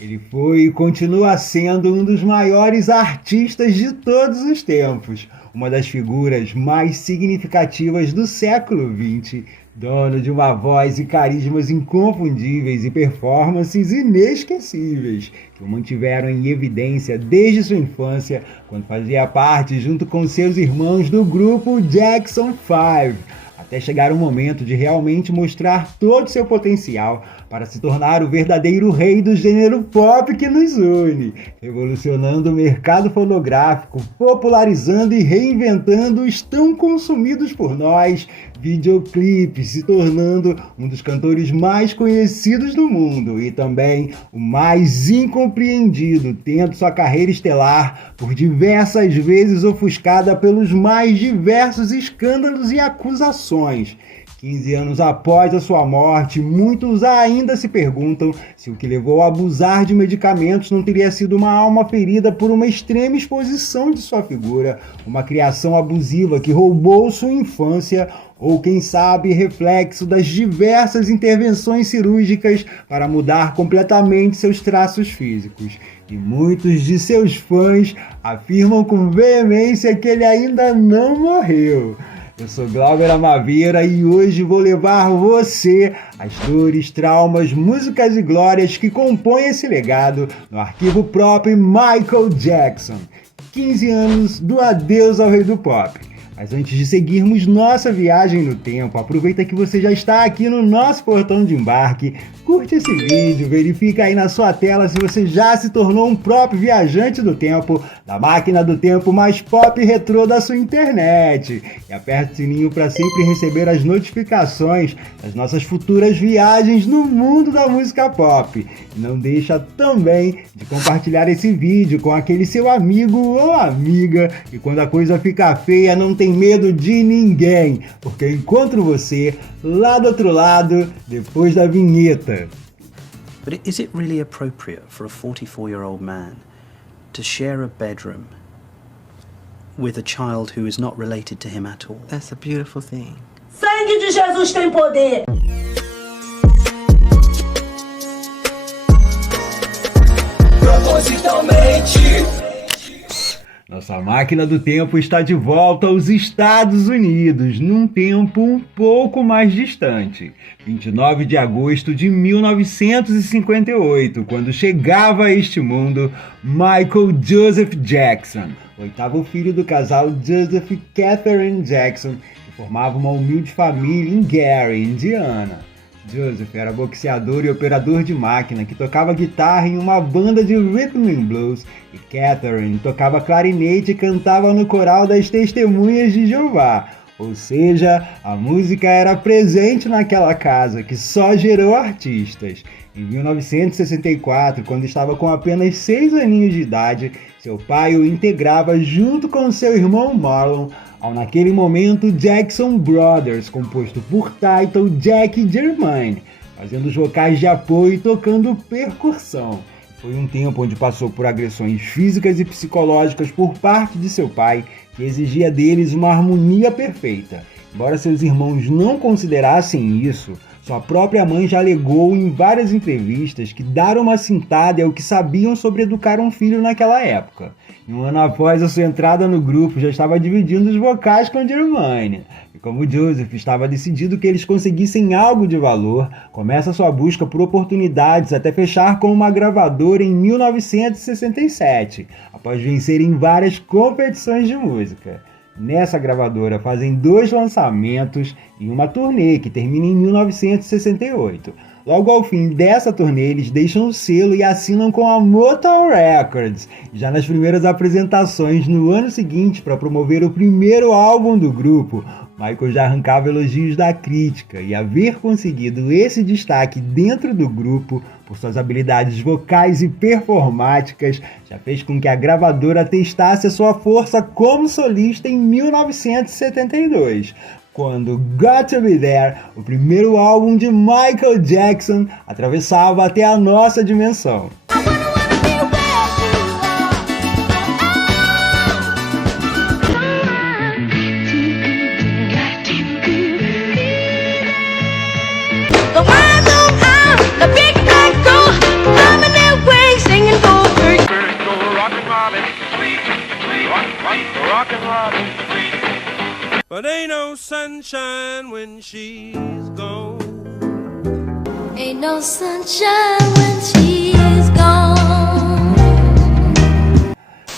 Ele foi e continua sendo um dos maiores artistas de todos os tempos, uma das figuras mais significativas do século XX, dono de uma voz e carismas inconfundíveis e performances inesquecíveis, que o mantiveram em evidência desde sua infância, quando fazia parte, junto com seus irmãos, do grupo Jackson 5, até chegar o momento de realmente mostrar todo o seu potencial para se tornar o verdadeiro rei do gênero pop que nos une, revolucionando o mercado fonográfico, popularizando e reinventando os tão consumidos por nós videoclipes, se tornando um dos cantores mais conhecidos do mundo e também o mais incompreendido, tendo sua carreira estelar por diversas vezes ofuscada pelos mais diversos escândalos e acusações. 15 anos após a sua morte, muitos ainda se perguntam se o que levou a abusar de medicamentos não teria sido uma alma ferida por uma extrema exposição de sua figura, uma criação abusiva que roubou sua infância, ou quem sabe reflexo das diversas intervenções cirúrgicas para mudar completamente seus traços físicos. E muitos de seus fãs afirmam com veemência que ele ainda não morreu. Eu sou Glauber Amaveira e hoje vou levar você às dores, traumas, músicas e glórias que compõem esse legado no arquivo próprio Michael Jackson. 15 anos do adeus ao rei do pop. Mas antes de seguirmos nossa viagem no tempo, aproveita que você já está aqui no nosso portão de embarque, curte esse vídeo, verifica aí na sua tela se você já se tornou um próprio viajante do tempo, da máquina do tempo mais pop e retrô da sua internet. E aperta o sininho para sempre receber as notificações das nossas futuras viagens no mundo da música pop. E não deixa também de compartilhar esse vídeo com aquele seu amigo ou amiga, e quando a coisa fica feia não tem medo de ninguém, porque eu encontro você lá do outro lado, depois da vinheta. But is it really appropriate for a 44-year-old man to share a bedroom with a child who is not related to him at all? That's a beautiful thing. Sangue de Jesus tem poder! Propositalmente! Nossa máquina do tempo está de volta aos Estados Unidos, num tempo um pouco mais distante. 29 de agosto de 1958, quando chegava a este mundo Michael Joseph Jackson, oitavo filho do casal Joseph e Catherine Jackson, que formava uma humilde família em Gary, Indiana. Joseph era boxeador e operador de máquina que tocava guitarra em uma banda de rhythm and blues, e Catherine tocava clarinete e cantava no coral das Testemunhas de Jeová. Ou seja, a música era presente naquela casa que só gerou artistas. Em 1964, quando estava com apenas 6 aninhos de idade, seu pai o integrava junto com seu irmão Marlon ao naquele momento Jackson Brothers, composto por Title, Jack e Jermaine, fazendo os vocais de apoio e tocando percussão. Foi um tempo onde passou por agressões físicas e psicológicas por parte de seu pai, que exigia deles uma harmonia perfeita. Embora seus irmãos não considerassem isso, sua própria mãe já alegou em várias entrevistas que dar uma cintada é o que sabiam sobre educar um filho naquela época. E um ano após a sua entrada no grupo, já estava dividindo os vocais com Jermaine. E como Joseph estava decidido que eles conseguissem algo de valor, começa sua busca por oportunidades até fechar com uma gravadora em 1967, após vencer em várias competições de música. Nessa gravadora fazem 2 lançamentos e uma turnê que termina em 1968. Logo ao fim dessa turnê, eles deixam o selo e assinam com a Motown Records. Já nas primeiras apresentações no ano seguinte, para promover o primeiro álbum do grupo, Michael já arrancava elogios da crítica, e haver conseguido esse destaque dentro do grupo por suas habilidades vocais e performáticas já fez com que a gravadora testasse a sua força como solista em 1972. Quando Got to Be There, o primeiro álbum de Michael Jackson, atravessava até a nossa dimensão. The big bad girl coming their way. But ain't no sunshine when she's gone. Ain't no sunshine when she's gone.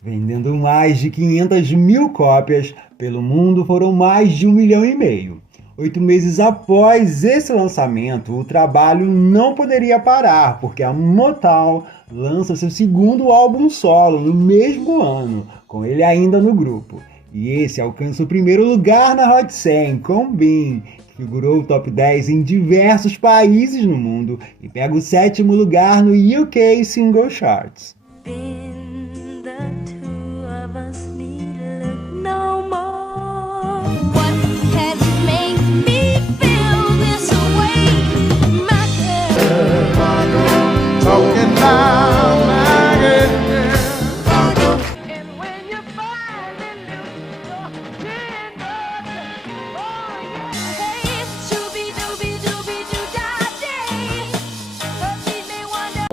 Vendendo mais de 500 mil cópias, pelo mundo foram mais de 1,5 milhão. 8 meses após esse lançamento, o trabalho não poderia parar, porque a Motown lança seu segundo álbum solo no mesmo ano, com ele ainda no grupo. E esse alcança o primeiro lugar na Hot 100 com Bean, que figurou o top 10 em diversos países no mundo e pega o 7º lugar no UK Single Charts.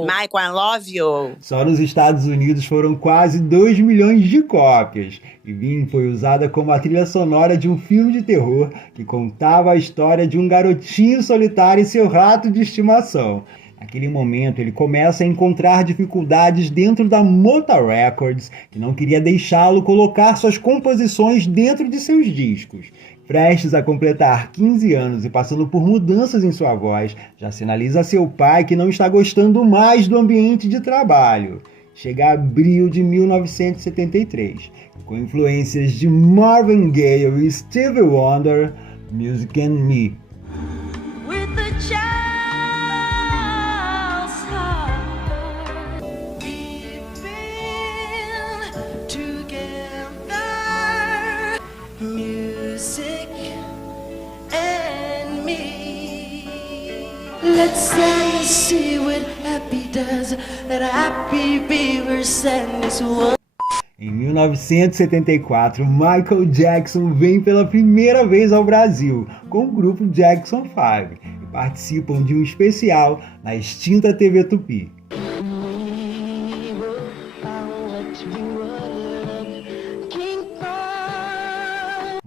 Michael, I love you. Só nos Estados Unidos foram quase 2 milhões de cópias, e Bean foi usada como a trilha sonora de um filme de terror que contava a história de um garotinho solitário e seu rato de estimação. Naquele momento, ele começa a encontrar dificuldades dentro da Motown Records, que não queria deixá-lo colocar suas composições dentro de seus discos. Prestes a completar 15 anos e passando por mudanças em sua voz, já sinaliza a seu pai que não está gostando mais do ambiente de trabalho. Chega abril de 1973, com influências de Marvin Gaye e Stevie Wonder, Music and Me. Let's see what happy does, that happy beaver sadness one. Em 1974, Michael Jackson vem pela primeira vez ao Brasil com o grupo Jackson 5 e participam de um especial na extinta TV Tupi.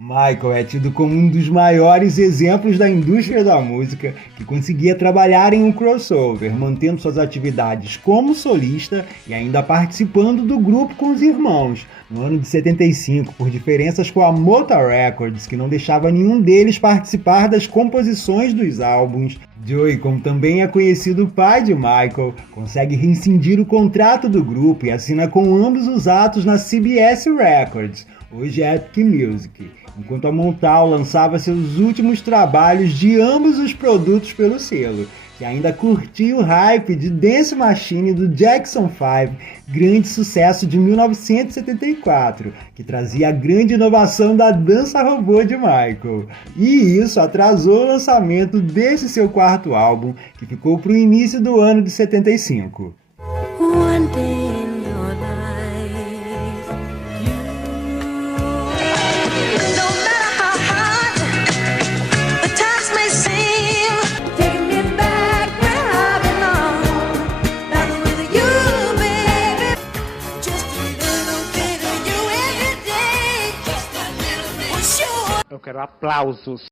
Michael é tido como um dos maiores exemplos da indústria da música que conseguia trabalhar em um crossover, mantendo suas atividades como solista e ainda participando do grupo com os irmãos. No ano de 75, por diferenças com a Motown Records, que não deixava nenhum deles participar das composições dos álbuns, Joey, como também é conhecido o pai de Michael, consegue rescindir o contrato do grupo e assina com ambos os atos na CBS Records, hoje Epic Music, enquanto a Motown lançava seus últimos trabalhos de ambos os produtos pelo selo, que ainda curtia o hype de Dance Machine do Jackson 5, grande sucesso de 1974, que trazia a grande inovação da dança robô de Michael. E isso atrasou o lançamento desse seu quarto álbum, que ficou para o início do ano de 75. One day in your life, no matter how hard the times may seem, take me back where I belong, back with you, baby. Just a little bit of you every day, just a little bit. Sure. Eu quero aplausos.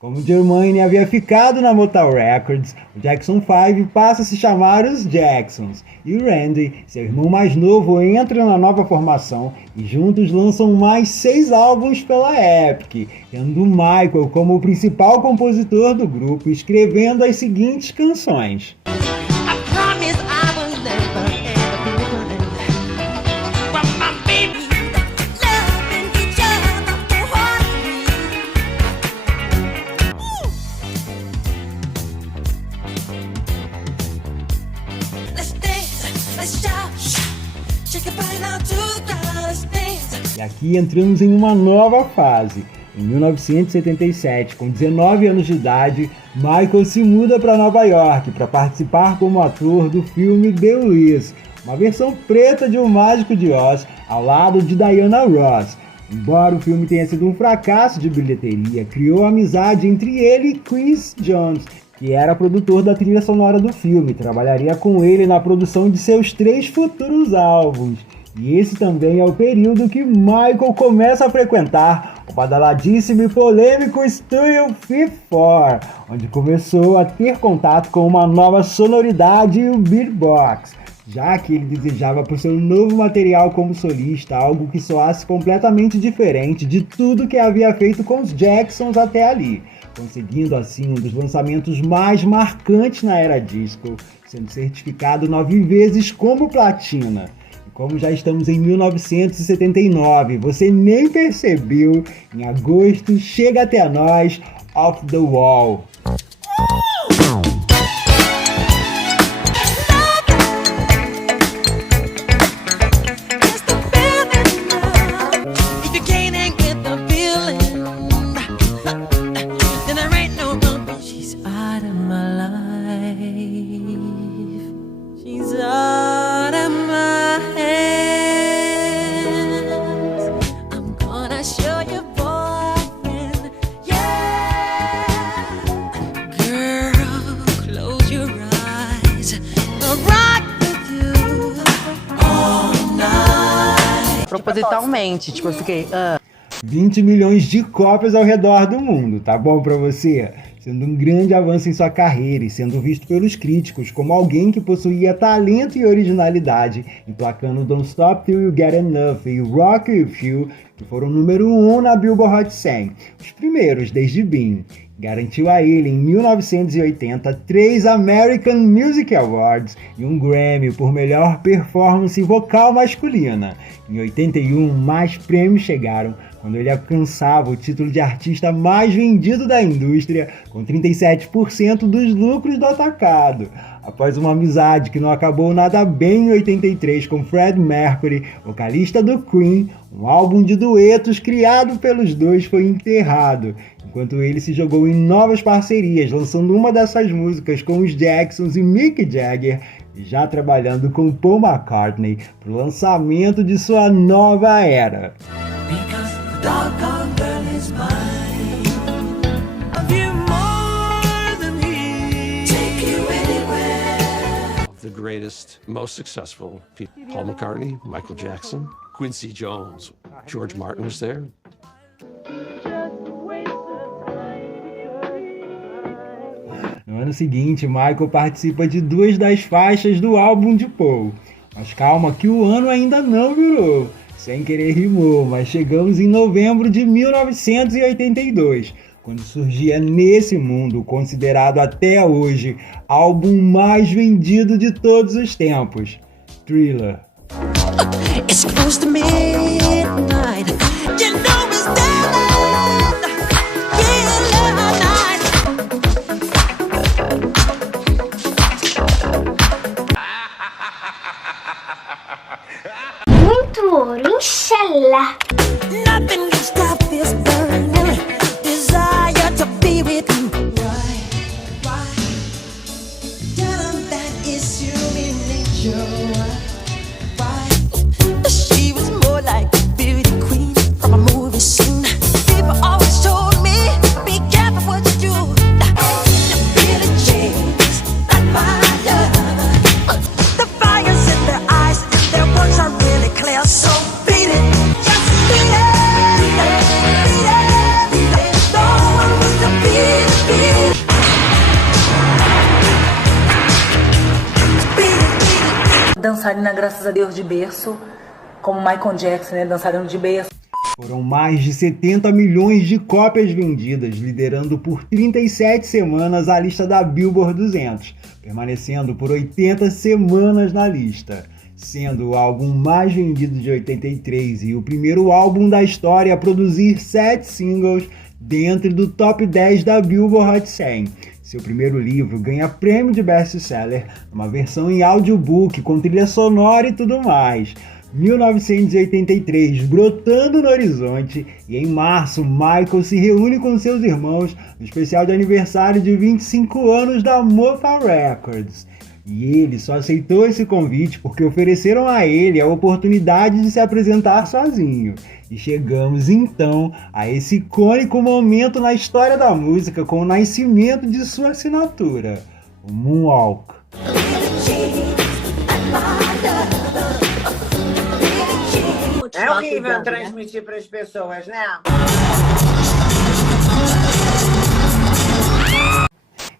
Como Jermaine havia ficado na Motown Records, o Jackson 5 passa a se chamar os Jacksons, e Randy, seu irmão mais novo, entra na nova formação e juntos lançam mais 6 álbuns pela Epic, tendo Michael como o principal compositor do grupo, escrevendo as seguintes canções. E aqui entramos em uma nova fase. Em 1977, com 19 anos de idade, Michael se muda para Nova York para participar como ator do filme The Wiz, uma versão preta de O Mágico de Oz, ao lado de Diana Ross. Embora o filme tenha sido um fracasso de bilheteria, criou amizade entre ele e Quincy Jones, que era produtor da trilha sonora do filme, trabalharia com ele na produção de seus 3 futuros álbuns. E esse também é o período que Michael começa a frequentar o badaladíssimo e polêmico Studio 54, onde começou a ter contato com uma nova sonoridade e o beatbox, já que ele desejava por seu novo material como solista algo que soasse completamente diferente de tudo que havia feito com os Jacksons até ali, conseguindo assim um dos lançamentos mais marcantes na era disco, sendo certificado 9 vezes como platina. E como já estamos em 1979, você nem percebeu, em agosto chega até nós Off the Wall. Propositalmente, tipo, eu fiquei. 20 milhões de cópias ao redor do mundo, tá bom pra você? Sendo um grande avanço em sua carreira e sendo visto pelos críticos como alguém que possuía talento e originalidade, emplacando Don't Stop Till You Get Enough e Rock With You, que foram número 1 na Billboard Hot 100, os primeiros desde Bean. Garantiu a ele, em 1980, 3 American Music Awards e um Grammy por melhor performance vocal masculina. Em 81, mais prêmios chegaram quando ele alcançava o título de artista mais vendido da indústria, com 37% dos lucros do atacado. Após uma amizade que não acabou nada bem em 83 com Freddie Mercury, vocalista do Queen, um álbum de duetos criado pelos dois foi enterrado, enquanto ele se jogou em novas parcerias, lançando uma dessas músicas com os Jacksons e Mick Jagger, e já trabalhando com Paul McCartney para o lançamento de sua nova era. The greatest, most successful people. Paul McCartney, Michael Jackson, Quincy Jones, George Martin was there. No ano seguinte, Michael participa de 2 das faixas do álbum de Paul. Mas calma que o ano ainda não virou. Sem querer rimou, mas chegamos em novembro de 1982, quando surgia nesse mundo, considerado até hoje, álbum mais vendido de todos os tempos, Thriller. It's close to midnight. You know it's dead. Muito ouro, inshallah. Nothing can stop this burning desire to be with you. Why? Tell them that it's human nature. Why? She was more like a beauty queen from a movie scene. People always told me, be careful what you do. You really changed that fire. The fire's in their eyes and their words are really clear. So beat it, just beat it, beat it, beat it. No one wants to beat it, beat it. Dançarina, graças a Deus, de berço, como Michael Jackson, né? Dançarino de berço. Foram mais de 70 milhões de cópias vendidas, liderando por 37 semanas a lista da Billboard 200, permanecendo por 80 semanas na lista, sendo o álbum mais vendido de 83 e o primeiro álbum da história a produzir 7 singles dentro do top 10 da Billboard Hot 100. Seu primeiro livro ganha prêmio de best-seller, uma versão em audiobook com trilha sonora e tudo mais. 1983, brotando no horizonte, e em março, Michael se reúne com seus irmãos no especial de aniversário de 25 anos da Motown Records. E ele só aceitou esse convite porque ofereceram a ele a oportunidade de se apresentar sozinho. E chegamos então a esse icônico momento na história da música com o nascimento de sua assinatura, o Moonwalk. É horrível transmitir para as pessoas, né?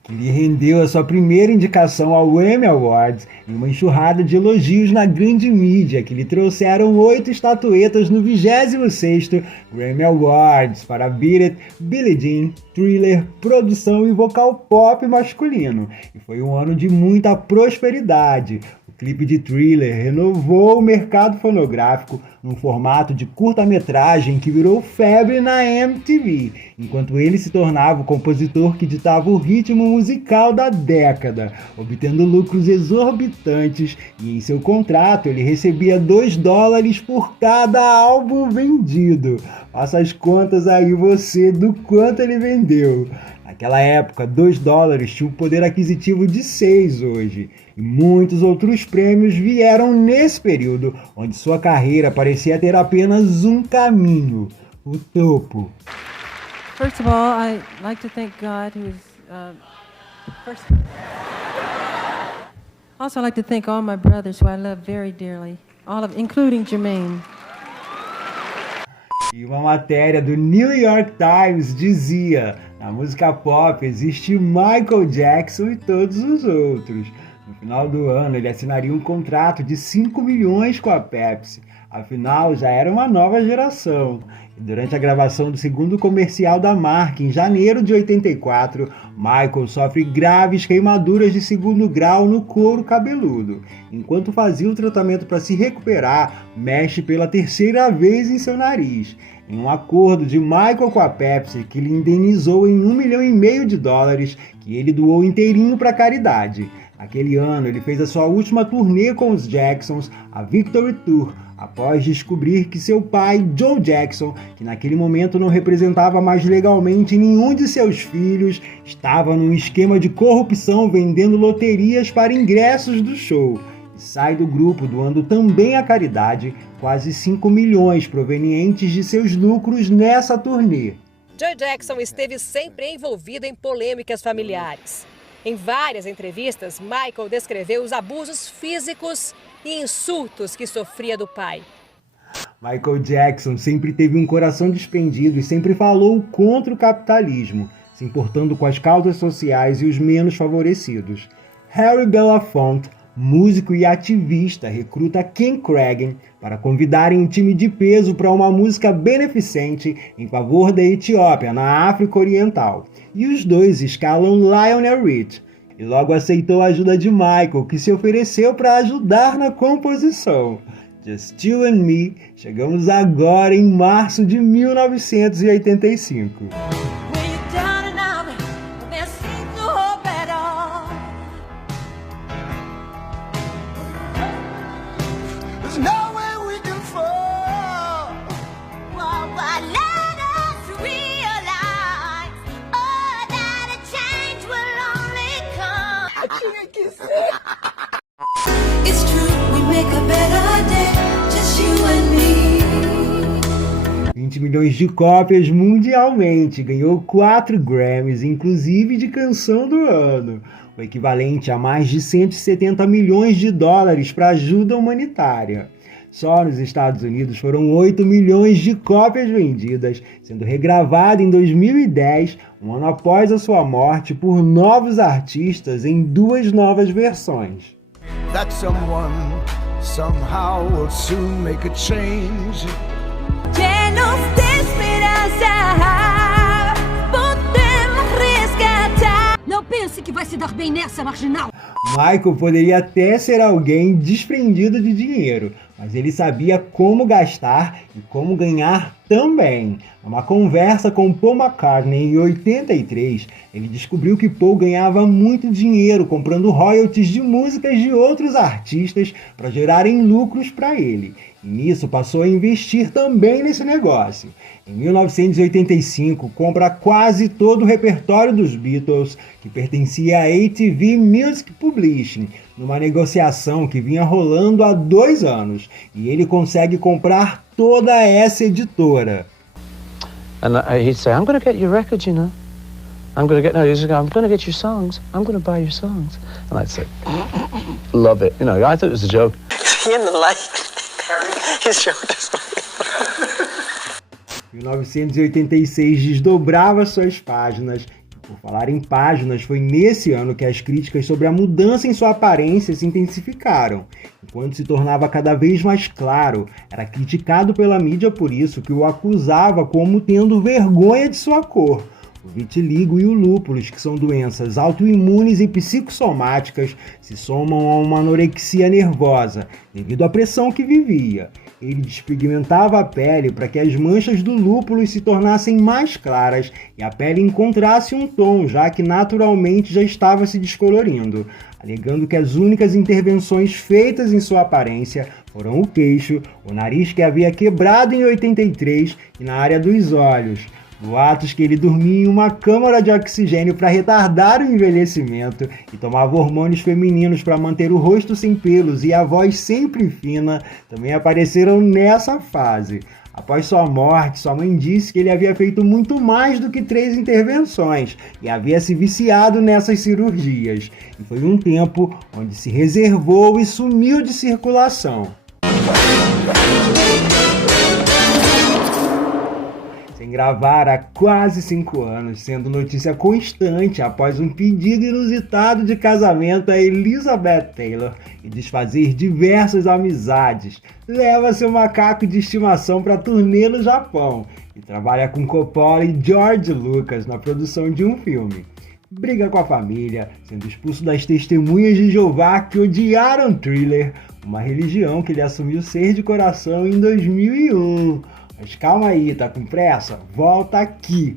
Que lhe rendeu a sua primeira indicação ao Grammy Awards e uma enxurrada de elogios na grande mídia, que lhe trouxeram 8 estatuetas no 26º Grammy Awards para Beat It, Billie Jean, Thriller, produção e vocal pop masculino. E foi um ano de muita prosperidade. O clipe de Thriller renovou o mercado fonográfico num formato de curta-metragem que virou febre na MTV, enquanto ele se tornava o compositor que ditava o ritmo musical da década, obtendo lucros exorbitantes, e em seu contrato ele recebia $2 por cada álbum vendido. Faça as contas aí você do quanto ele vendeu. Naquela época, $2 tinha um poder aquisitivo de 6 hoje, e muitos outros prêmios vieram nesse período, onde sua carreira parecia ter apenas um caminho, o topo. First of all, I'd like to thank God, Also, I'd like to thank all my brothers who I love very dearly, including Jermaine. E uma matéria do New York Times dizia: na música pop existe Michael Jackson e todos os outros. No final do ano, ele assinaria um contrato de 5 milhões com a Pepsi. Afinal, já era uma nova geração. E durante a gravação do segundo comercial da marca, em janeiro de 84, Michael sofre graves queimaduras de segundo grau no couro cabeludo. Enquanto fazia o tratamento para se recuperar, mexe pela terceira vez em seu nariz. Em um acordo de Michael com a Pepsi, que lhe indenizou em $1,5 milhão, que ele doou inteirinho para caridade. Naquele ano, ele fez a sua última turnê com os Jacksons, a Victory Tour, após descobrir que seu pai, Joe Jackson, que naquele momento não representava mais legalmente nenhum de seus filhos, estava num esquema de corrupção vendendo loterias para ingressos do show. E sai do grupo doando também à caridade quase 5 milhões provenientes de seus lucros nessa turnê. Joe Jackson esteve sempre envolvido em polêmicas familiares. Em várias entrevistas, Michael descreveu os abusos físicos e insultos que sofria do pai. Michael Jackson sempre teve um coração despendido e sempre falou contra o capitalismo, se importando com as causas sociais e os menos favorecidos. Harry Belafonte, músico e ativista, recruta Ken Kragen para convidarem um time de peso para uma música beneficente em favor da Etiópia, na África Oriental. E os dois escalam Lionel Rich, e logo aceitou a ajuda de Michael, que se ofereceu para ajudar na composição. Just You and Me, chegamos agora em março de 1985. It's true, we make a better day, just you and me. 20 milhões de cópias mundialmente, ganhou 4 Grammys, inclusive de canção do ano, o equivalente a mais de $170 milhões para ajuda humanitária. Só nos Estados Unidos foram 8 milhões de cópias vendidas, sendo regravada em 2010, um ano após a sua morte, por novos artistas em 2 novas versões. That someone somehow will soon make a change. Que nos dê esperança, podemos resgatar. Não pense que vai se dar bem nessa, marginal. Michael poderia até ser alguém desprendido de dinheiro, mas ele sabia como gastar e como ganhar também. Numa conversa com Paul McCartney em 83, ele descobriu que Paul ganhava muito dinheiro comprando royalties de músicas de outros artistas para gerarem lucros para ele. E nisso passou a investir também nesse negócio. Em 1985, compra quase todo o repertório dos Beatles, que pertencia à ATV Music Publishing, numa negociação que vinha rolando há 2 anos, e ele consegue comprar toda essa editora. And he'd say, I'm going to get your record, you know. I'm going to get your songs. I'm going to buy your songs. And I'd say, love it. You know, I thought it was a joke. He didn't like his show. 1986 desdobrava suas páginas. Por falar em páginas, foi nesse ano que as críticas sobre a mudança em sua aparência se intensificaram. Enquanto se tornava cada vez mais claro, era criticado pela mídia por isso, que o acusava como tendo vergonha de sua cor. O vitiligo e o lúpus, que são doenças autoimunes e psicossomáticas, se somam a uma anorexia nervosa, devido à pressão que vivia. Ele despigmentava a pele para que as manchas do lúpus se tornassem mais claras e a pele encontrasse um tom, já que naturalmente já estava se descolorindo, alegando que as únicas intervenções feitas em sua aparência foram o queixo, o nariz que havia quebrado em 83 e na área dos olhos. Boatos que ele dormia em uma câmara de oxigênio para retardar o envelhecimento e tomava hormônios femininos para manter o rosto sem pelos e a voz sempre fina também apareceram nessa fase. Após sua morte, sua mãe disse que ele havia feito muito mais do que 3 intervenções e havia se viciado nessas cirurgias. E foi um tempo onde se reservou e sumiu de circulação. Sem gravar há quase 5 anos, sendo notícia constante após um pedido inusitado de casamento a Elizabeth Taylor e desfazer diversas amizades, leva seu macaco de estimação para turnê no Japão e trabalha com Coppola e George Lucas na produção de um filme. Briga com a família, sendo expulso das Testemunhas de Jeová que odiaram Thriller, uma religião que ele assumiu ser de coração em 2001. Mas calma aí, tá com pressa? Volta aqui!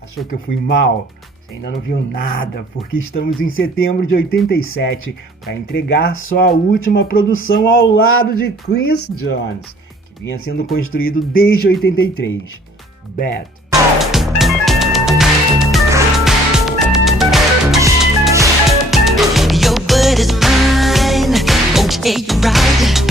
Achou que eu fui mal? Você ainda não viu nada, porque estamos em setembro de 87 para entregar sua última produção ao lado de Quincy Jones, que vinha sendo construído desde 83. Bad. Your word is mine. Okay, you're right.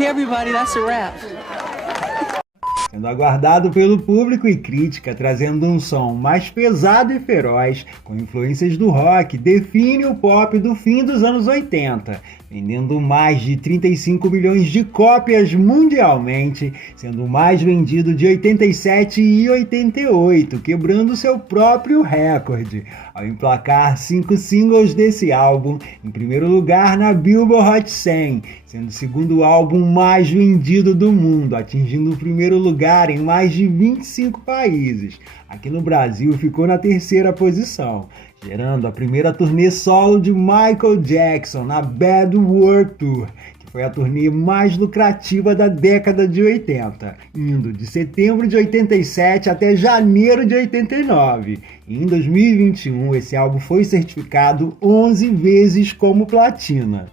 Everybody, that's a wrap. Sendo aguardado pelo público e crítica, trazendo um som mais pesado e feroz, com influências do rock, define o pop do fim dos anos 80, vendendo mais de 35 milhões de cópias mundialmente, sendo o mais vendido de 87 e 88, quebrando seu próprio recorde, ao emplacar 5 singles desse álbum, em primeiro lugar na Billboard Hot 100, sendo o segundo álbum mais vendido do mundo, atingindo o primeiro lugar em mais de 25 países. Aqui no Brasil ficou na 3ª posição, gerando a primeira turnê solo de Michael Jackson na Bad World Tour, que foi a turnê mais lucrativa da década de 80, indo de setembro de 87 até janeiro de 89. E em 2021, esse álbum foi certificado 11 vezes como platina.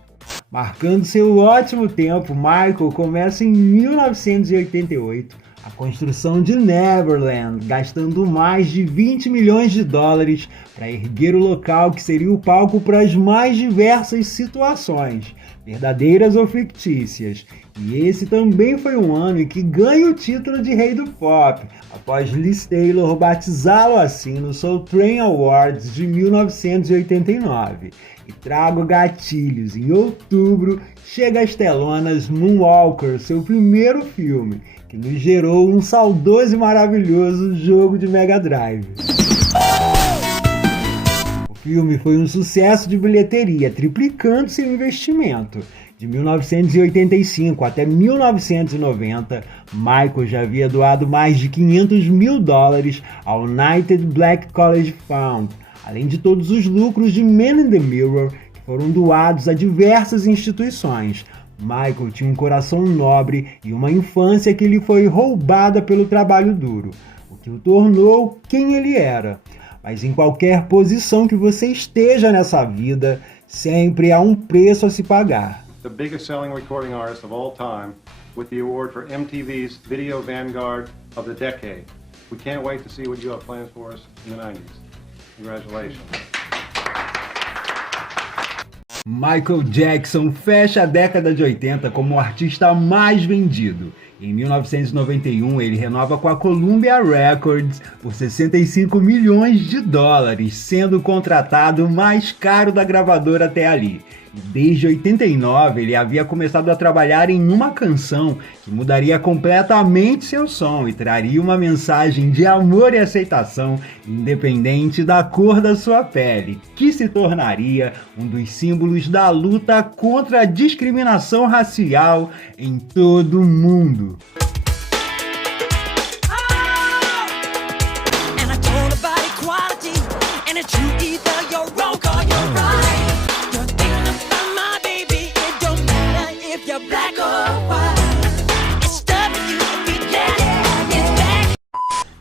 Marcando seu ótimo tempo, Michael começa em 1988 a construção de Neverland, gastando mais de 20 milhões de dólares para erguer o local que seria o palco para as mais diversas situações, verdadeiras ou fictícias. E esse também foi um ano em que ganha o título de Rei do Pop, após Liz Taylor batizá-lo assim no Soul Train Awards de 1989. E trago gatilhos, em outubro chega às telonas Moonwalker, seu primeiro filme, que nos gerou um saudoso e maravilhoso jogo de Mega Drive. O filme foi um sucesso de bilheteria, triplicando seu investimento. De 1985 até 1990, Michael já havia doado mais de $500 mil ao United Black College Fund, além de todos os lucros de Man in the Mirror, que foram doados a diversas instituições. Michael tinha um coração nobre e uma infância que lhe foi roubada pelo trabalho duro, o que o tornou quem ele era. Mas em qualquer posição que você esteja nessa vida, sempre há um preço a se pagar. The biggest selling recording artist of all time, with the award for MTV's Video Vanguard of the Decade. We can't wait to see what you have planned for us in the 90s. Congratulations. Michael Jackson fecha a década de 80 como o artista mais vendido. Em 1991, ele renova com a Columbia Records por $65 milhões, sendo o contratado mais caro da gravadora até ali. E desde 89, ele havia começado a trabalhar em uma canção que mudaria completamente seu som e traria uma mensagem de amor e aceitação, independente da cor da sua pele, que se tornaria um dos símbolos da luta contra a discriminação racial em todo o mundo.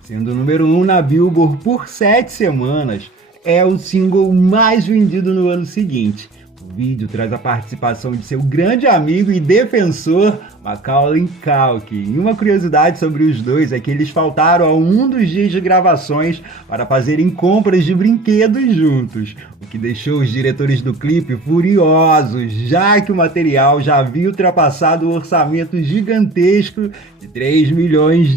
Sendo o número 1 na Billboard por 7 semanas, é o single mais vendido no ano seguinte. O vídeo traz a participação de seu grande amigo e defensor, Macaulay Culkin. E uma curiosidade sobre os dois é que eles faltaram a um dos dias de gravações para fazerem compras de brinquedos juntos, o que deixou os diretores do clipe furiosos, já que o material já havia ultrapassado o orçamento gigantesco de $3 milhões.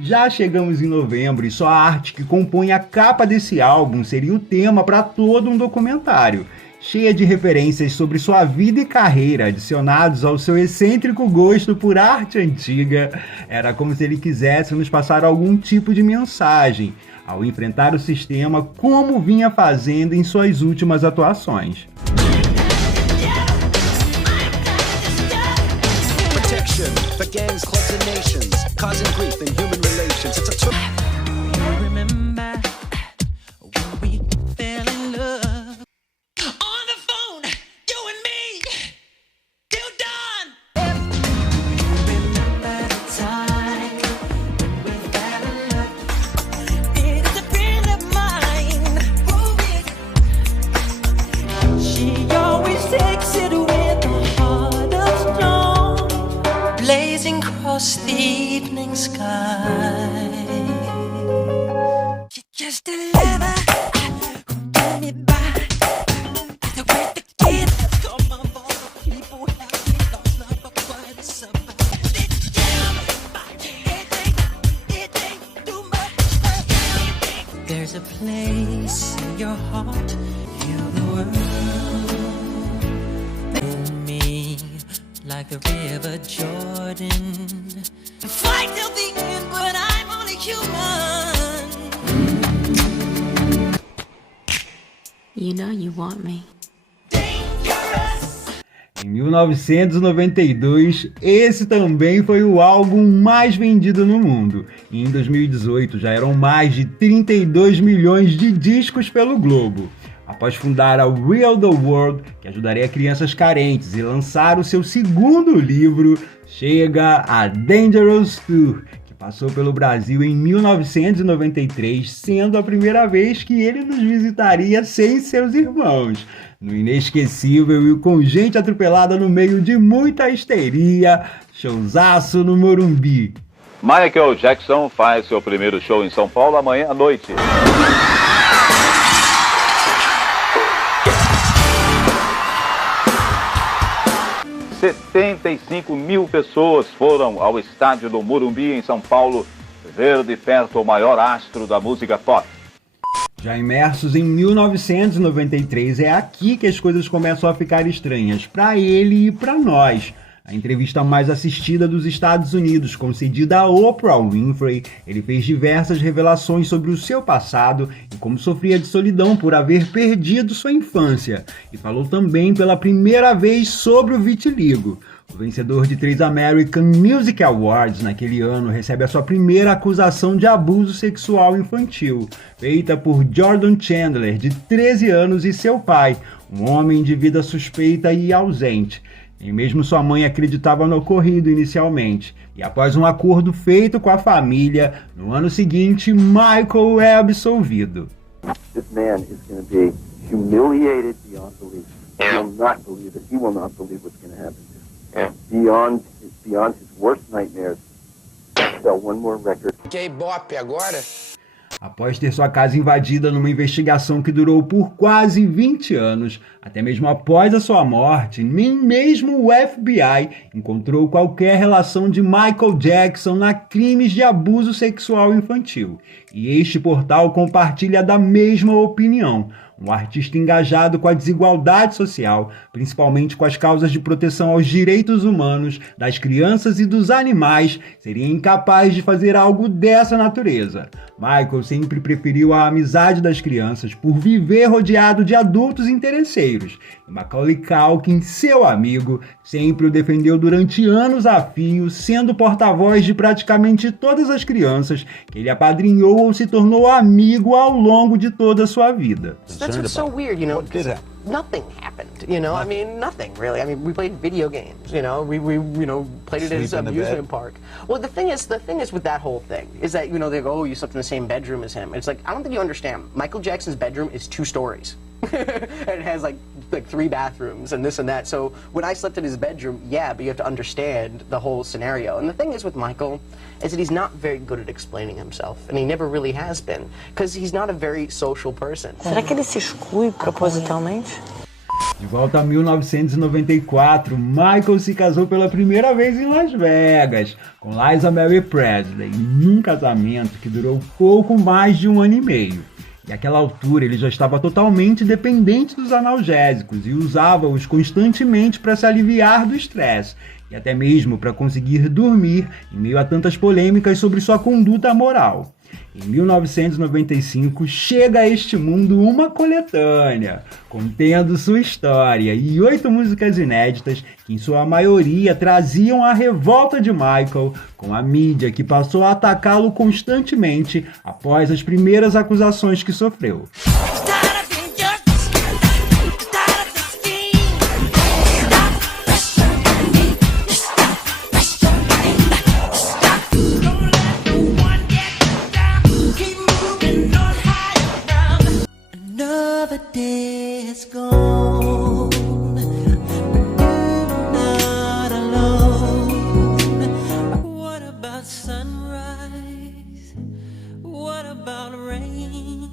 Já chegamos em novembro e só a arte que compõe a capa desse álbum seria o tema para todo um documentário, cheia de referências sobre sua vida e carreira, adicionados ao seu excêntrico gosto por arte antiga. Era como se ele quisesse nos passar algum tipo de mensagem, ao enfrentar o sistema como vinha fazendo em suas últimas atuações. For gangs, clubs, and nations, causing grief in human relations. It's a you remember when we fell in love on the phone, you and me, till dawn. You remember the time when we fell in love. It is a friend of mine. She always takes it with a heart of stone, blazing across the evening sky. She just a lover who got me by the way the kid. Come on, all the people have me lost love, but quite a suffer. It ain't too much. There's a place in your heart, feel the world in me. Like the river Jordan, fight till the end, but I'm only human. You know you want me. Em 1992, esse também foi o álbum mais vendido no mundo. E em 2018 já eram mais de 32 milhões de discos pelo globo. Após fundar a Real the World, que ajudaria crianças carentes, e lançar o seu segundo livro, chega a Dangerous Tour, que passou pelo Brasil em 1993, sendo a primeira vez que ele nos visitaria sem seus irmãos, no inesquecível e com gente atropelada no meio de muita histeria, showzaço no Morumbi. Michael Jackson faz seu primeiro show em São Paulo amanhã à noite. 75 mil pessoas foram ao estádio do Morumbi, em São Paulo, ver de perto o maior astro da música pop. Já imersos em 1993, é aqui que as coisas começam a ficar estranhas, para ele e para nós. A entrevista mais assistida dos Estados Unidos, concedida a Oprah Winfrey, ele fez diversas revelações sobre o seu passado e como sofria de solidão por haver perdido sua infância. E falou também pela primeira vez sobre o vitiligo. O vencedor de 3 American Music Awards naquele ano recebe a sua primeira acusação de abuso sexual infantil, feita por Jordan Chandler, de 13 anos, e seu pai, um homem de vida suspeita e ausente. Nem mesmo sua mãe acreditava no ocorrido inicialmente. E após um acordo feito com a família, no ano seguinte, Michael é absolvido. This man is going to be humiliated beyond belief. He will not believe it. He will not believe what's going to happen to him. Beyond his worst nightmares. Sell one more record. K-pop agora? Após ter sua casa invadida numa investigação que durou por quase 20 anos, até mesmo após a sua morte, nem mesmo o FBI encontrou qualquer relação de Michael Jackson a crimes de abuso sexual infantil. E este portal compartilha da mesma opinião. Um artista engajado com a desigualdade social, principalmente com as causas de proteção aos direitos humanos, das crianças e dos animais, seria incapaz de fazer algo dessa natureza. Michael sempre preferiu a amizade das crianças por viver rodeado de adultos interesseiros. E Macaulay Culkin, seu amigo, sempre o defendeu durante anos a fio, sendo porta-voz de praticamente todas as crianças que ele apadrinhou ou se tornou amigo ao longo de toda a sua vida. That's what's so weird, you know. What did happen? Nothing happened, you know. I mean, nothing really. I mean, we played video games, you know. We played it as an amusement park. Well, the thing is with that whole thing is that, you know, they go, oh, you slept in the same bedroom as him. It's like, I don't think you understand. Michael Jackson's bedroom is 2 stories. And it has like 3 bathrooms and this and that. So when I slept in his bedroom, yeah, but you have to understand the whole scenario. And the thing is with Michael is that he's not very good at explaining himself, and he never really has been, because he's not a very social person. Será que ele se exclui propositalmente? De volta a 1994, Michael se casou pela primeira vez em Las Vegas, com Liza Mary Presley, num casamento que durou pouco mais de 1 ano e meio. E àquela altura ele já estava totalmente dependente dos analgésicos e usava-os constantemente para se aliviar do estresse e até mesmo para conseguir dormir em meio a tantas polêmicas sobre sua conduta moral. Em 1995, chega a este mundo uma coletânea, contendo sua história e 8 músicas inéditas que, em sua maioria, traziam a revolta de Michael com a mídia, que passou a atacá-lo constantemente após as primeiras acusações que sofreu. Another day is gone, but you're not alone. What about sunrise? What about rain?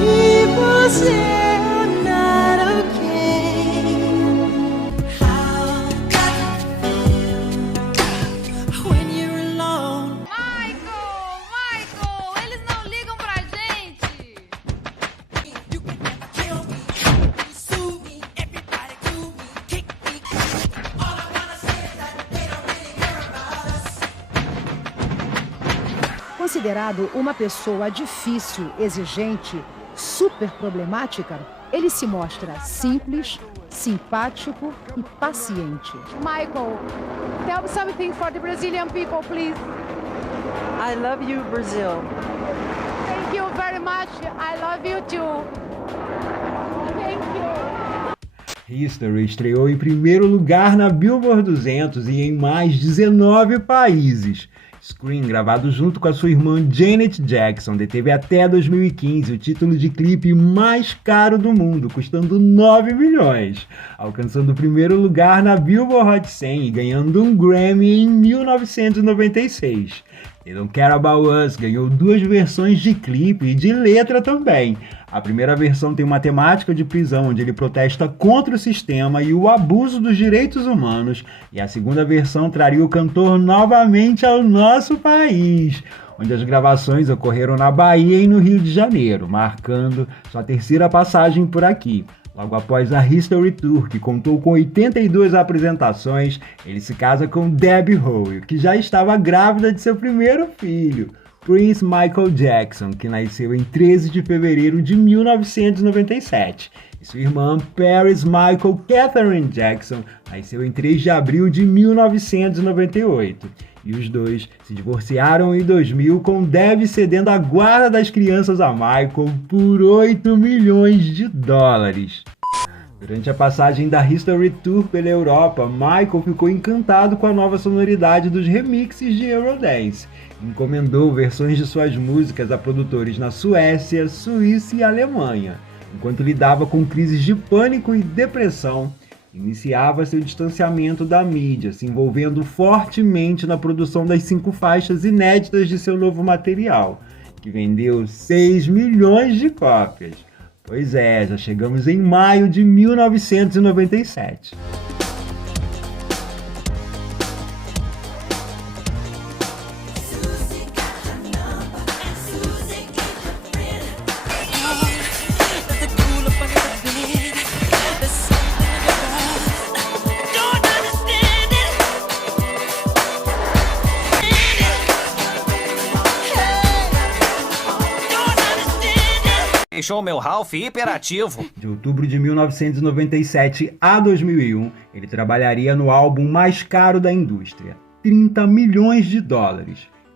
People say I'm not okay. How does it feel when you're alone? Eles não ligam pra gente. You can never kill me, sue me, everybody do me, kick me. All I wanna say is that they don't really care about us. Considerado uma pessoa difícil, exigente, super problemática, ele se mostra simples, simpático e paciente. Michael, tell me something for the Brazilian people, please. I love you, Brazil. Thank you very much. I love you too. Thank you. History estreou em primeiro lugar na Billboard 200 e em mais 19 países. Scream, gravado junto com a sua irmã Janet Jackson, deteve até 2015 o título de clipe mais caro do mundo, custando 9 milhões, alcançando o primeiro lugar na Billboard Hot 100 e ganhando um Grammy em 1996. They Don't Care About Us ganhou 2 versões de clipe e de letra também. A primeira versão tem uma temática de prisão, onde ele protesta contra o sistema e o abuso dos direitos humanos, e a segunda versão traria o cantor novamente ao nosso país. onde as gravações ocorreram na Bahia e no Rio de Janeiro, marcando sua terceira passagem por aqui. Logo após a History Tour, que contou com 82 apresentações, ele se casa com Debbie Howe, que já estava grávida de seu primeiro filho, Prince Michael Jackson, que nasceu em 13 de fevereiro de 1997. E sua irmã Paris Michael Catherine Jackson nasceu em 3 de abril de 1998. E os dois se divorciaram em 2000, com Debbie cedendo a guarda das crianças a Michael por $8 milhões. Durante a passagem da History Tour pela Europa, Michael ficou encantado com a nova sonoridade dos remixes de Eurodance. Encomendou versões de suas músicas a produtores na Suécia, Suíça e Alemanha. Enquanto lidava com crises de pânico e depressão, iniciava seu distanciamento da mídia, se envolvendo fortemente na produção das 5 faixas inéditas de seu novo material, que vendeu 6 milhões de cópias. Pois é, já chegamos em maio de 1997. Deixou meu Ralph hiperativo. De outubro de 1997 a 2001, ele trabalharia no álbum mais caro da indústria, $30 milhões,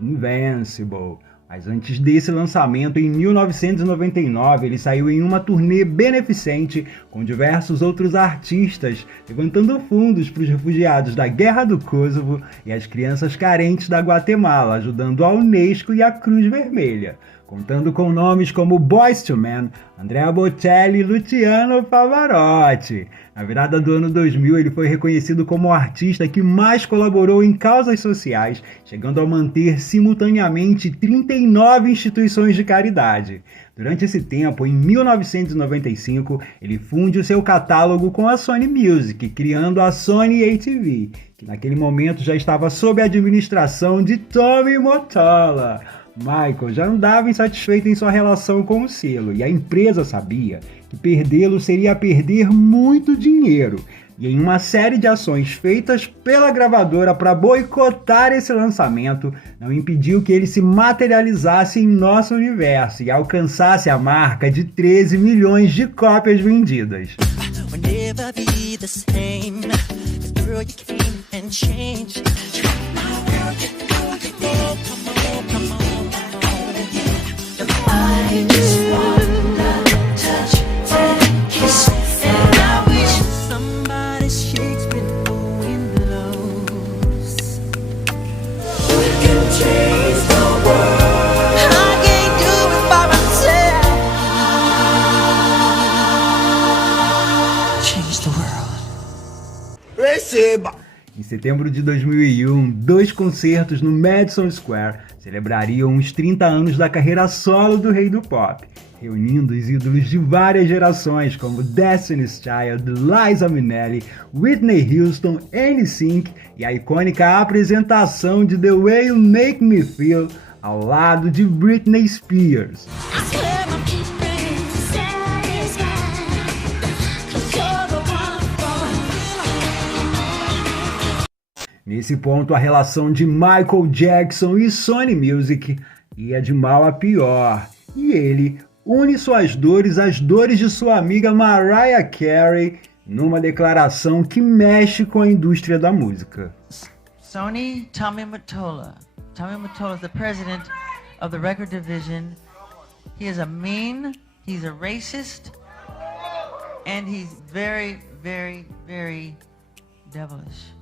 Invincible. Mas antes desse lançamento, em 1999, ele saiu em uma turnê beneficente com diversos outros artistas, levantando fundos para os refugiados da Guerra do Kosovo e as crianças carentes da Guatemala, ajudando a Unesco e a Cruz Vermelha, contando com nomes como Boyz II Men, Andrea Bocelli e Luciano Pavarotti. Na virada do ano 2000, ele foi reconhecido como o artista que mais colaborou em causas sociais, chegando a manter simultaneamente 39 instituições de caridade. Durante esse tempo, em 1995, ele funde o seu catálogo com a Sony Music, criando a Sony ATV, que naquele momento já estava sob a administração de Tommy Mottola. Michael já andava insatisfeito em sua relação com o selo, e a empresa sabia que perdê-lo seria perder muito dinheiro. E em uma série de ações feitas pela gravadora para boicotar esse lançamento, não impediu que ele se materializasse em nosso universo e alcançasse a marca de 13 milhões de cópias vendidas. I just wanna touch and kiss, and I wish somebody shakes when the wind blows. We can change the world. I can't do it by myself. Change the world. Receba! Em setembro de 2001, 2 concertos no Madison Square celebrariam os 30 anos da carreira solo do rei do pop, reunindo os ídolos de várias gerações como Destiny's Child, Liza Minnelli, Whitney Houston, NSYNC e a icônica apresentação de The Way You Make Me Feel ao lado de Britney Spears. Nesse ponto, a relação de Michael Jackson e Sony Music ia de mal a pior, e ele une suas dores às dores de sua amiga Mariah Carey numa declaração que mexe com a indústria da música. Sony, Tommy Mottola. Tommy Mottola is the president of the record division. He is a mean, he's a racist, and he's very, very, very devilish.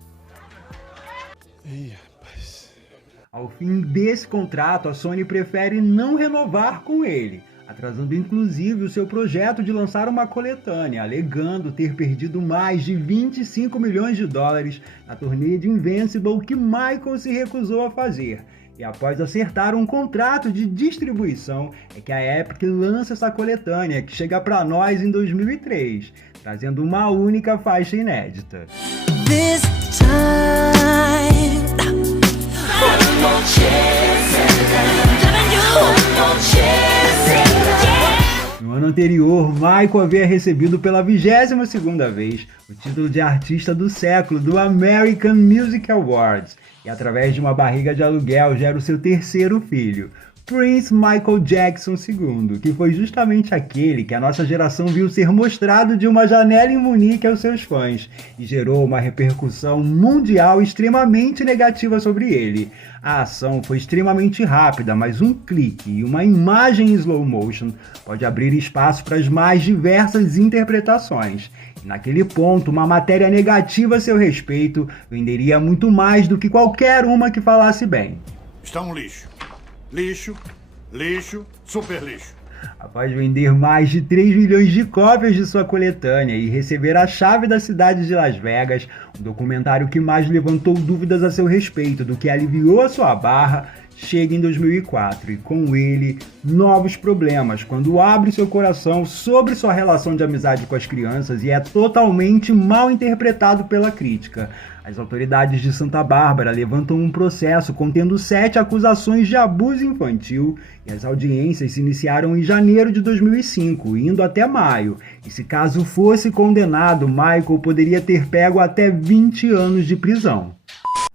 Ao fim desse contrato, a Sony prefere não renovar com ele, atrasando inclusive o seu projeto de lançar uma coletânea, alegando ter perdido mais de $25 milhões na turnê de Invincible que Michael se recusou a fazer. E após acertar um contrato de distribuição, é que a Epic lança essa coletânea, que chega para nós em 2003, trazendo uma única faixa inédita. This time, one more chance at love. anterior, Michael havia recebido pela 22ª vez o título de artista do século do American Music Awards e, através de uma barriga de aluguel, gera o seu terceiro filho, Prince Michael Jackson II, que foi justamente aquele que a nossa geração viu ser mostrado de uma janela em Munique aos seus fãs e gerou uma repercussão mundial extremamente negativa sobre ele. A ação foi extremamente rápida, mas um clique e uma imagem em slow motion pode abrir espaço para as mais diversas interpretações. E naquele ponto, uma matéria negativa a seu respeito venderia muito mais do que qualquer uma que falasse bem. Está um lixo. Lixo, lixo, super lixo. Após vender mais de 3 milhões de cópias de sua coletânea e receber a chave da cidade de Las Vegas, um documentário que mais levantou dúvidas a seu respeito do que aliviou a sua barra, chega em 2004 e com ele novos problemas quando abre seu coração sobre sua relação de amizade com as crianças e é totalmente mal interpretado pela crítica. As autoridades de Santa Bárbara levantam um processo contendo 7 acusações de abuso infantil e as audiências se iniciaram em janeiro de 2005, indo até maio. E se caso fosse condenado, Michael poderia ter pego até 20 anos de prisão.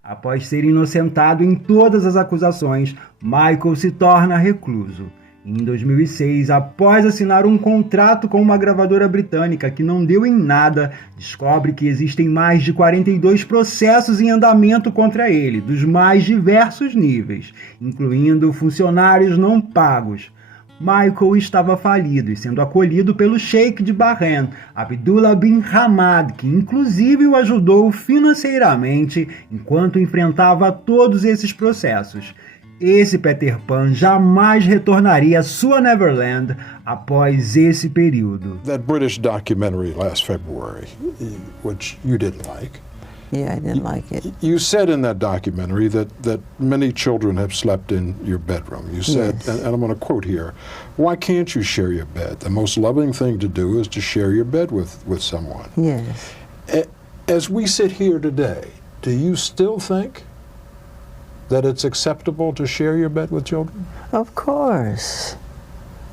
Após ser inocentado em todas as acusações, Michael se torna recluso. Em 2006, após assinar um contrato com uma gravadora britânica que não deu em nada, descobre que existem mais de 42 processos em andamento contra ele, dos mais diversos níveis, incluindo funcionários não pagos. Michael estava falido e sendo acolhido pelo Sheikh de Bahrein, Abdullah bin Hamad, que inclusive o ajudou financeiramente enquanto enfrentava todos esses processos. Esse Peter Pan jamais retornaria à sua Neverland após esse período. That British documentary last February, which you didn't like. Yeah, I didn't like it. You said in that documentary that many children have slept in your bedroom. You said, Yes. and I'm going to quote here, why can't you share your bed? The most loving thing to do is to share your bed with someone. Yes. As we sit here today, do you still think that it's acceptable to share your bed with children? Of course.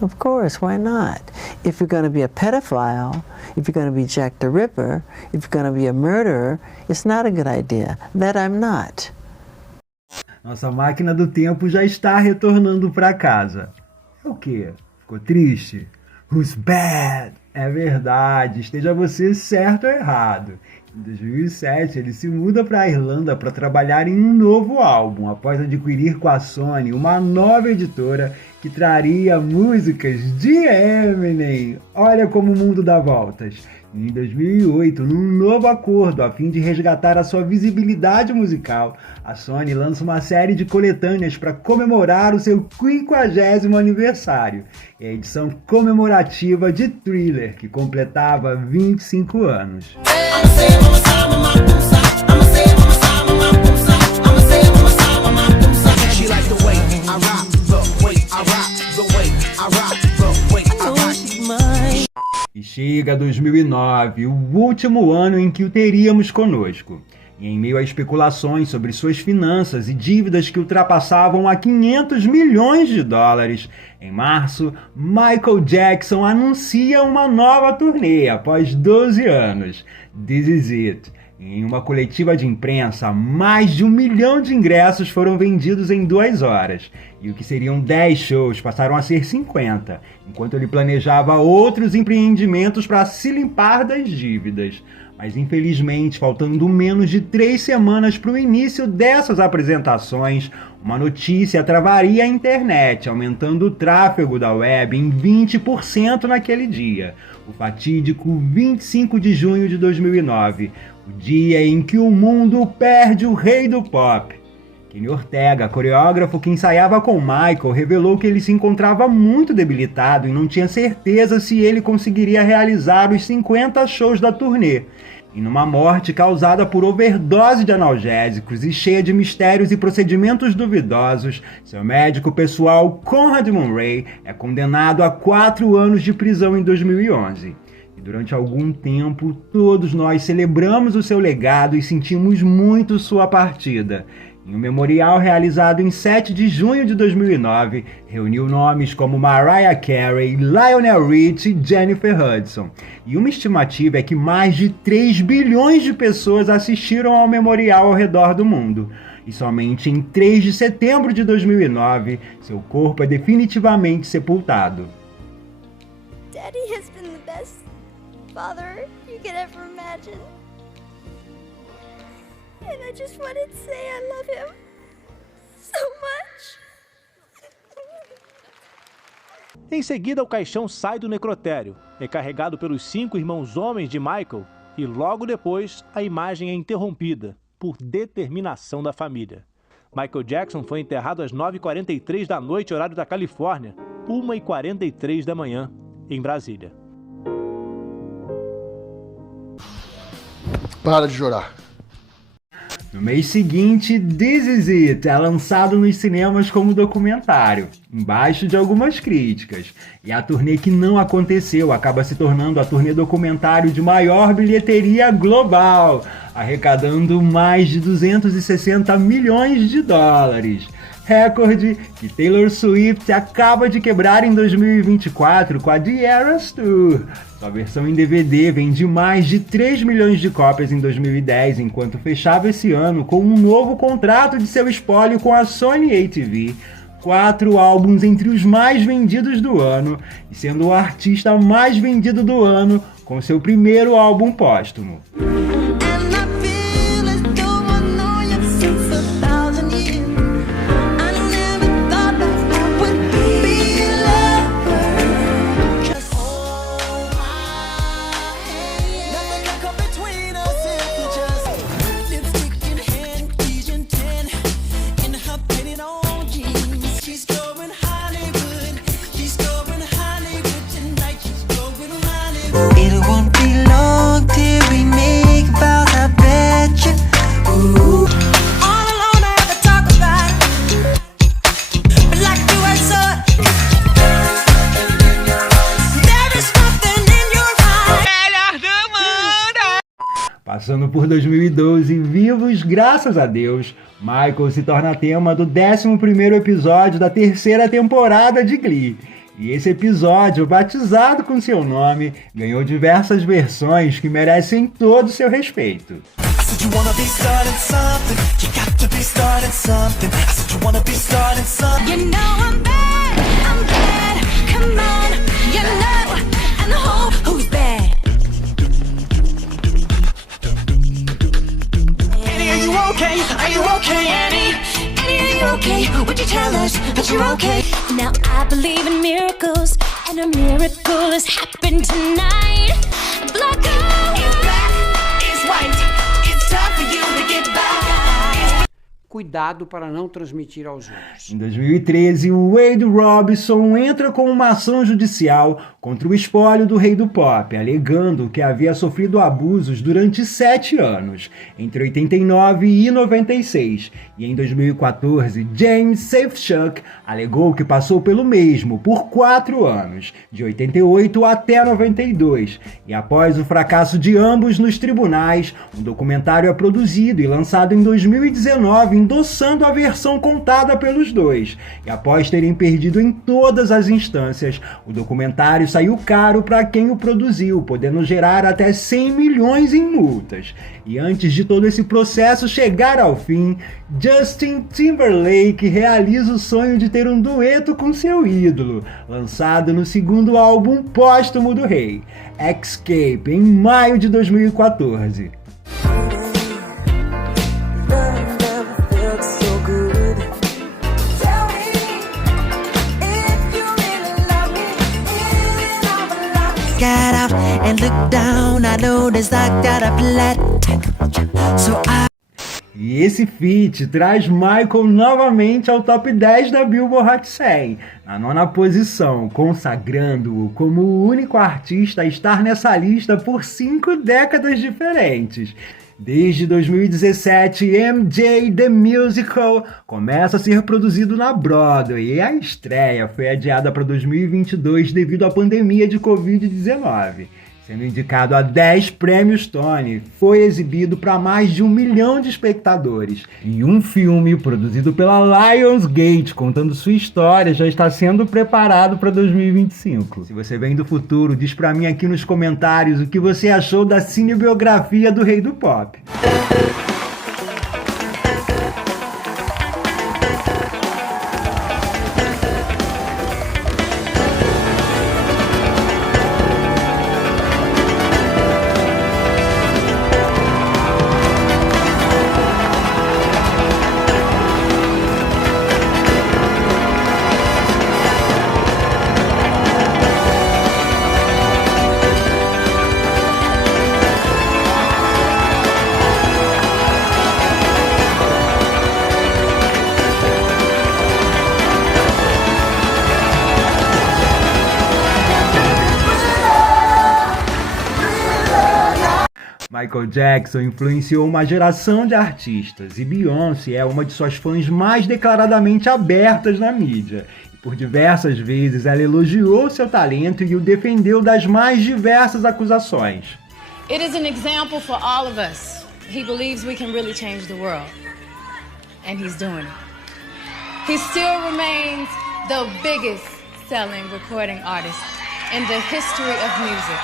Of course, why not? If you're going to be a pedophile, if you're going to be Jack the Ripper, if you're going to be a murderer, it's not a good idea. That I'm not. Nossa máquina do tempo já está retornando para casa. É o quê? Ficou triste? Who's bad? É verdade, esteja você certo ou errado. Em 2007, ele se muda para a Irlanda para trabalhar em um novo álbum, após adquirir com a Sony uma nova editora que traria músicas de Eminem. Olha como o mundo dá voltas. E em 2008, num novo acordo a fim de resgatar a sua visibilidade musical, a Sony lança uma série de coletâneas para comemorar o seu 50º aniversário. É a edição comemorativa de Thriller, que completava 25 anos. E chega 2009, o último ano em que o teríamos conosco. E em meio a especulações sobre suas finanças e dívidas que ultrapassavam a 500 milhões de dólares, em março, Michael Jackson anuncia uma nova turnê após 12 anos. This Is It. Em uma coletiva de imprensa, mais de 1 milhão de ingressos foram vendidos em 2 horas, e o que seriam 10 shows passaram a ser 50, enquanto ele planejava outros empreendimentos para se limpar das dívidas. Mas infelizmente, faltando menos de 3 semanas para o início dessas apresentações, uma notícia travaria a internet, aumentando o tráfego da web em 20% naquele dia. O fatídico 25 de junho de 2009, o dia em que o mundo perde o rei do pop. Kenny Ortega, coreógrafo que ensaiava com Michael, revelou que ele se encontrava muito debilitado e não tinha certeza se ele conseguiria realizar os 50 shows da turnê. E numa morte causada por overdose de analgésicos e cheia de mistérios e procedimentos duvidosos, seu médico pessoal, Conrad Murray, é condenado a 4 anos de prisão em 2011. E durante algum tempo, todos nós celebramos o seu legado e sentimos muito sua partida. Em um memorial realizado em 7 de junho de 2009, reuniu nomes como Mariah Carey, Lionel Richie e Jennifer Hudson. E uma estimativa é que mais de 3 bilhões de pessoas assistiram ao memorial ao redor do mundo. E somente em 3 de setembro de 2009, seu corpo é definitivamente sepultado. Daddy has been the best father you could ever imagine. And I just wanted to say I love him so much. Em seguida, o caixão sai do necrotério, é carregado pelos 5 irmãos homens de Michael e logo depois a imagem é interrompida por determinação da família. Michael Jackson foi enterrado às 9h43 da noite, horário da Califórnia, 1h43 da manhã, em Brasília. Para de chorar. No mês seguinte, This Is It é lançado nos cinemas como documentário, embaixo de algumas críticas. E a turnê que não aconteceu acaba se tornando a turnê documentário de maior bilheteria global, arrecadando mais de 260 milhões de dólares. Recorde que Taylor Swift acaba de quebrar em 2024 com a The Eras Tour. Sua versão em DVD vende mais de 3 milhões de cópias em 2010, enquanto fechava esse ano com um novo contrato de seu espólio com a Sony ATV, 4 álbuns entre os mais vendidos do ano e sendo o artista mais vendido do ano com seu primeiro álbum póstumo. Passando por 2012, vivos graças a Deus, Michael se torna tema do 11º episódio da 3ª temporada de Glee. E esse episódio, batizado com seu nome, ganhou diversas versões que merecem todo o seu respeito. Are you okay, Annie? Annie, are you okay? Would you tell us that you're okay? Now I believe in miracles, and a miracle has happened tonight. Black is black, is white. It's time for you to get back. Cuidado para não transmitir aos outros. Em 2013, Wade Robson entra com uma ação judicial contra o espólio do rei do pop, alegando que havia sofrido abusos durante 7 anos, entre 89 e 96. E em 2014, James Safechuck alegou que passou pelo mesmo por 4 anos, de 88 até 92. E após o fracasso de ambos nos tribunais, um documentário é produzido e lançado em 2019, endossando a versão contada pelos dois. E após terem perdido em todas as instâncias, o documentário saiu caro para quem o produziu, podendo gerar até 100 milhões em multas. E antes de todo esse processo chegar ao fim, Justin Timberlake realiza o sonho de ter um dueto com seu ídolo, lançado no 2º álbum póstumo do rei, Escape, em maio de 2014. And look down, I noticed I got a flat. So E esse feat traz Michael novamente ao top 10 da Billboard Hot 100, na 9ª posição, consagrando-o como o único artista a estar nessa lista por 5 décadas diferentes. Desde 2017, MJ The Musical começa a ser produzido na Broadway e a estreia foi adiada para 2022 devido à pandemia de Covid-19. Sendo indicado a 10 prêmios Tony, foi exibido para mais de 1 milhão de espectadores. E um filme produzido pela Lionsgate, contando sua história, já está sendo preparado para 2025. Se você vem do futuro, diz para mim aqui nos comentários o que você achou da cinebiografia do Rei do Pop. Michael Jackson influenciou uma geração de artistas e Beyoncé é uma de suas fãs mais declaradamente abertas na mídia. E por diversas vezes ela elogiou seu talento e o defendeu das mais diversas acusações. It is an example for all of us. He believes we can really change the world. And he's doing it. He still remains the biggest selling recording artist in the history of music.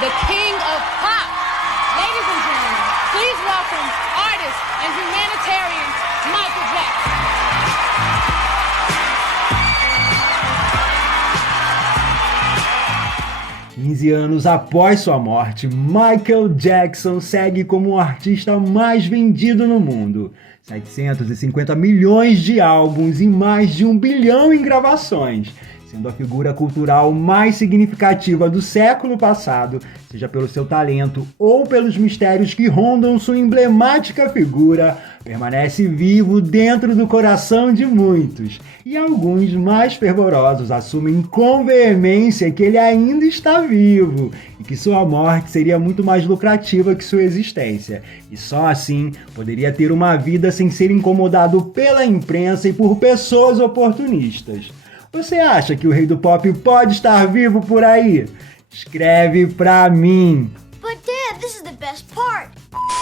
The king of pop. Ladies and gentlemen, please welcome artist and humanitarian Michael Jackson. 15 anos após sua morte, Michael Jackson segue como o artista mais vendido no mundo. 750 milhões de álbuns e mais de 1 bilhão em gravações, sendo a figura cultural mais significativa do século passado, seja pelo seu talento ou pelos mistérios que rondam sua emblemática figura, permanece vivo dentro do coração de muitos, e alguns mais fervorosos assumem com veemência que ele ainda está vivo e que sua morte seria muito mais lucrativa que sua existência, e só assim poderia ter uma vida sem ser incomodado pela imprensa e por pessoas oportunistas. Você acha que o Rei do Pop pode estar vivo por aí? Escreve pra mim! But Dad, this is the best part.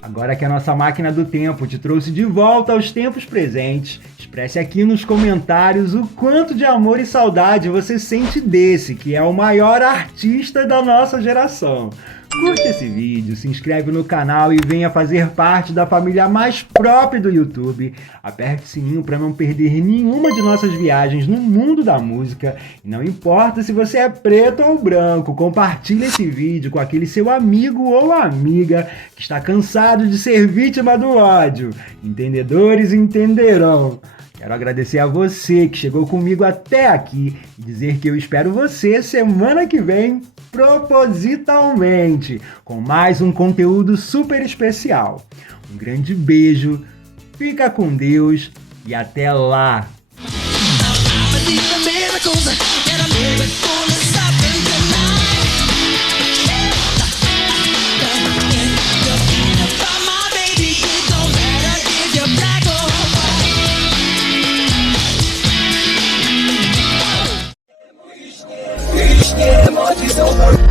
Agora que a nossa máquina do tempo te trouxe de volta aos tempos presentes, expresse aqui nos comentários o quanto de amor e saudade você sente desse, que é o maior artista da nossa geração. Curte esse vídeo, se inscreve no canal e venha fazer parte da família mais própria do YouTube. Aperte o sininho para não perder nenhuma de nossas viagens no mundo da música. E não importa se você é preto ou branco, compartilhe esse vídeo com aquele seu amigo ou amiga que está cansado de ser vítima do ódio. Entendedores entenderão. Quero agradecer a você que chegou comigo até aqui e dizer que eu espero você semana que vem, propositalmente, com mais um conteúdo super especial. Um grande beijo, fica com Deus e até lá! Yeah,